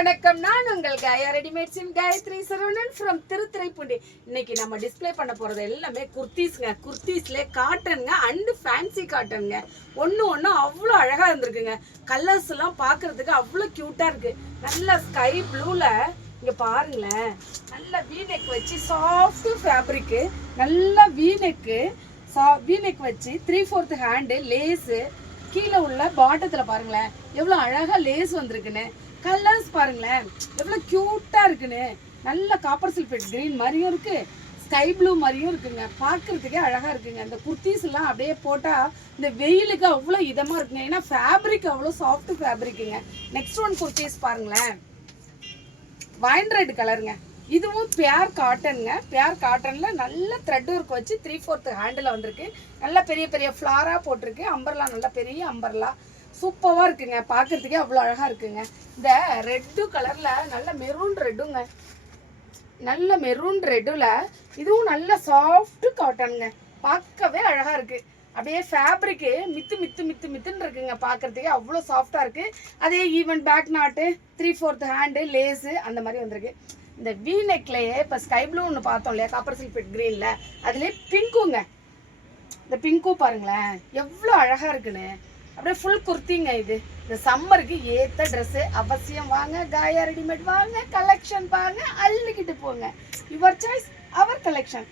வணக்கம். நான் உங்கள் காயா ரெடிமேட்ஸின் காயத்ரி சரவணன் ஃப்ரம் திருத்துறைப்பூண்டி. இன்னைக்கு நம்ம டிஸ்பிளே பண்ண போகிறது எல்லாமே குர்த்தீஸ்ங்க. குர்த்தீஸ்லேயே காட்டனுங்க அண்டு ஃபேன்சி காட்டனுங்க. ஒன்று அவ்வளோ அழகாக இருந்திருக்குங்க. கலர்ஸ் எல்லாம் பார்க்கறதுக்கு அவ்வளோ க்யூட்டாக இருக்குது. நல்ல ஸ்கை ப்ளூவில் இங்கே பாருங்களேன், நல்ல வீநெக் வச்சு சாஃப்ட் ஃபேப்ரிக்கு, நல்ல வீநெக் வச்சு 3/4 ஹேண்டு லேஸு, கீழே உள்ள பாட்டத்தில் பாருங்களேன் எவ்வளோ அழகாக லேஸ் வந்திருக்குன்னு. கலர்ஸ் பாருங்களேன் எவ்வளோ க்யூட்டாக இருக்குன்னு. நல்ல காப்பர் சல்ஃபேட் க்ரீன் மாதிரியும் இருக்குது, ஸ்கை ப்ளூ மாதிரியும் இருக்குங்க. பார்க்குறதுக்கே அழகாக இருக்குங்க. இந்த குர்த்தீஸ் எல்லாம் அப்படியே போட்டால் இந்த வெயிலுக்கு அவ்வளோ இதமாக இருக்குங்க. ஏன்னா ஃபேப்ரிக் அவ்வளோ சாஃப்ட் ஃபேப்ரிக்குங்க. நெக்ஸ்ட் ஒன் குர்த்தீஸ் பாருங்களேன், வைன் ரெட் கலருங்க. இதுவும் பியார் காட்டனுங்க. பியார் காட்டனில் நல்ல த்ரெட் ஒர்க் வச்சு 3/4 ஹேண்டில் வந்திருக்கு. நல்ல பெரிய பெரிய ஃப்ளாராக போட்டிருக்கு. அம்பர்லா நல்ல பெரிய அம்பர்லா சூப்பராக இருக்குங்க. பார்க்குறதுக்கே அவ்வளோ அழகாக இருக்குங்க. இந்த ரெட்டு கலரில் நல்ல மெரூன் ரெட்டுங்க, நல்ல மெரூன் ரெட்டில் இதுவும் நல்ல சாஃப்ட் காட்டனுங்க. பார்க்கவே அழகாக இருக்குது. அப்படியே ஃபேப்ரிக்கு மித்துன்னு இருக்குங்க. பார்க்குறதுக்கே அவ்வளோ சாஃப்டாக இருக்குது. அதே ஈவன் பேக் நாட்டு 3/4 ஹேண்டு லேஸு அந்த மாதிரி வந்திருக்கு. இந்த வி நெக்லேயே இப்போ ஸ்கை ப்ளூ ஒன்று பார்த்தோம் இல்லையா, காப்பர் சல்ஃபேட் க்ரீனில், அதுலேயே பிங்க்குங்க. இந்த பிங்க்கும் பாருங்களேன் எவ்வளோ அழகாக இருக்குன்னு. அப்படியே ஃபுல் குர்த்திங்க. இது இந்த சம்மருக்கு ஏற்ற ட்ரெஸ்ஸு. அவசியம் வாங்க, காயா ரெடிமேட் வாங்க, கலெக்ஷன் வாங்க, அள்ளிக்கிட்டு போங்க. Your choice our collection.